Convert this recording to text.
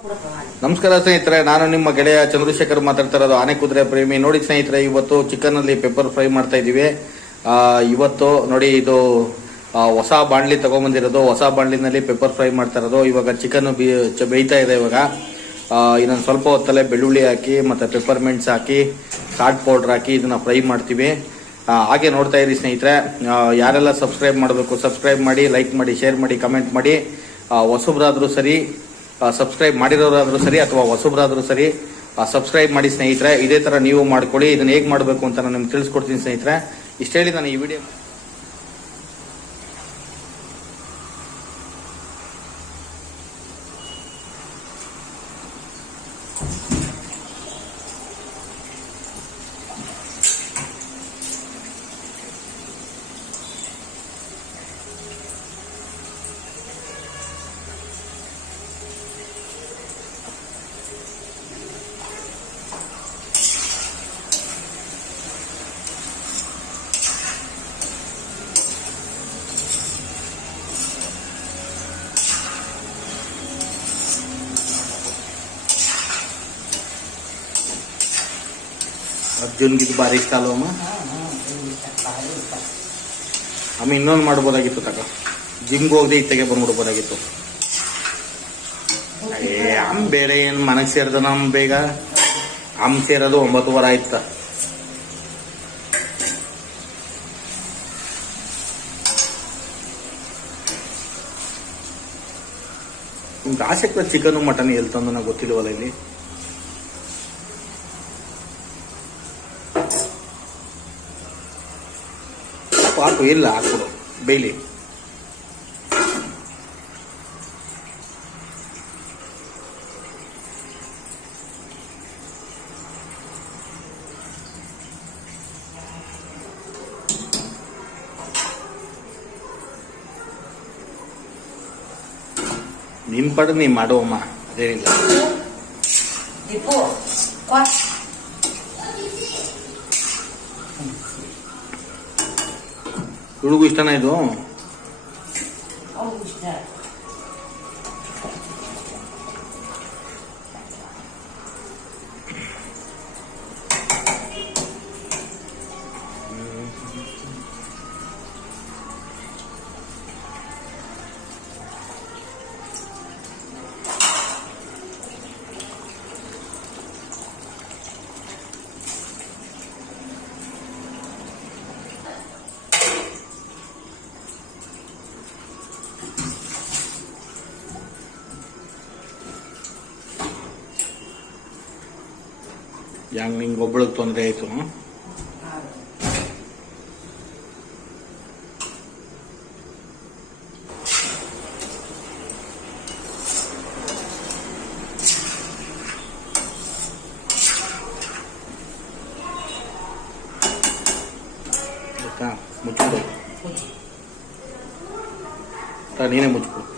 ನಮಸ್ಕಾರ ಸ್ನೇಹಿತರೆ, ನಾನು ನಿಮ್ಮ ಗೆಳೆಯ ಚಂದ್ರಶೇಖರ್ ಮಾತಾಡ್ತಾ ಇರೋದು, ಆನೆ ಕುದುರೆ ಪ್ರೇಮಿ. ನೋಡಿ ಸ್ನೇಹಿತರೆ, ಇವತ್ತು ಚಿಕನ್ ಅಲ್ಲಿ ಪೆಪ್ಪರ್ ಫ್ರೈ ಮಾಡ್ತಾ ಇದೀವಿ. ಇವತ್ತು ನೋಡಿ, ಇದು ಹೊಸ ಬಾಣ್ಲಿ ತಗೊಂಡ್ಬಂದಿರೋದು. ಹೊಸ ಬಾಣ್ಲಿನಲ್ಲಿ ಪೆಪ್ಪರ್ ಫ್ರೈ ಮಾಡ್ತಾ ಇರೋದು. ಇವಾಗ ಚಿಕನ್ ಬೇಯ್ತಾ ಇದೆ. ಇವಾಗ ಇನ್ನೊಂದು ಸ್ವಲ್ಪ ಹೊತ್ತಲ್ಲೇ ಬೆಳ್ಳುಳ್ಳಿ ಹಾಕಿ ಮತ್ತೆ ಪೆಪ್ಪರ್ ಮೆಂಟ್ಸ್ ಹಾಕಿ ಸಾಲ್ಟ್ ಪೌಡರ್ ಹಾಕಿ ಇದನ್ನ ಫ್ರೈ ಮಾಡ್ತೀವಿ. ಹಾಗೆ ನೋಡ್ತಾ ಇರಿ ಸ್ನೇಹಿತರೆ. ಯಾರೆಲ್ಲ ಸಬ್ಸ್ಕ್ರೈಬ್ ಮಾಡಬೇಕು ಸಬ್ಸ್ಕ್ರೈಬ್ ಮಾಡಿ, ಲೈಕ್ ಮಾಡಿ, ಶೇರ್ ಮಾಡಿ, ಕಮೆಂಟ್ ಮಾಡಿ. ಹೊಸಬ್ರಾದ್ರೂ ಸರಿ, ಸಬ್ಸ್ಕ್ರೈಬ್ ಮಾಡಿರೋರಾದ್ರೂ ಸರಿ ಅಥವಾ ಹೊಸಬ್ರಾದ್ರೂ ಸರಿ ಸಬ್ಸ್ಕ್ರೈಬ್ ಮಾಡಿ ಸ್ನೇಹಿತರೆ. ಇದೇ ತರ ನೀವು ಮಾಡ್ಕೊಳ್ಳಿ. ಇದನ್ನ ಹೇಗೆ ಮಾಡಬೇಕು ಅಂತ ನಾನು ನಿಮ್ಗೆ ತಿಳಿಸ್ಕೊಡ್ತೀನಿ ಸ್ನೇಹಿತರೆ. ಇಷ್ಟ ಹೇಳಿ ನಾನು ಈ ವಿಡಿಯೋ ಅರ್ಜುನ್ಗೆ ಇದು ಭಾರಿ ಇಷ್ಟ ಅಲ್ವಮ್ಮ? ಅಮ್ಮ ಇನ್ನೊಂದು ಮಾಡ್ಬೋದಾಗಿತ್ತು ತಗ, ಜಿಮ್ಗೆ ಹೋಗದೆ ಇತ್ತಗೆ ಬಂದ್ಬಿಡ್ಬೋದಾಗಿತ್ತು. ಅಮ್ಮ ಬೇರೆ ಏನು ಮನಗೆ ಸೇರ್ದ ನಮ್ಮ ಬೇಗ ಅಮ್ಮ ಸೇರೋದು 9:15 ಆಯ್ತ. ನಿಮ್ಗೆ ಆಸಕ್ತ ಚಿಕನ್ ಮಟನ್ ಎಲ್ಲಿ ತಂದು ನಂಗೆ ಗೊತ್ತಿಲ್ವಲ್ಲ. ಇಲ್ಲಿ ಹಾಕು, ಇಲ್ಲ ಹಾಕ್ಬಿಡು, ಬೇಯ್ಲಿ. ನಿನ್ ಪಡ ನೀ ಮಾಡುವಮ್ಮ, ಅದೇನಿಲ್ಲ. ಹುಡುಗು ಇಷ್ಟನಾ ಇದು? ಹೆಂಗ್ ನಿಂಗೆ ಒಬ್ಬಳಿಗೆ ತೊಂದರೆ ಆಯ್ತು? ಮುಚ್ಚಿಬಿಡು, ನೀನೇ ಮುಚ್ಚಿಬಿಡು.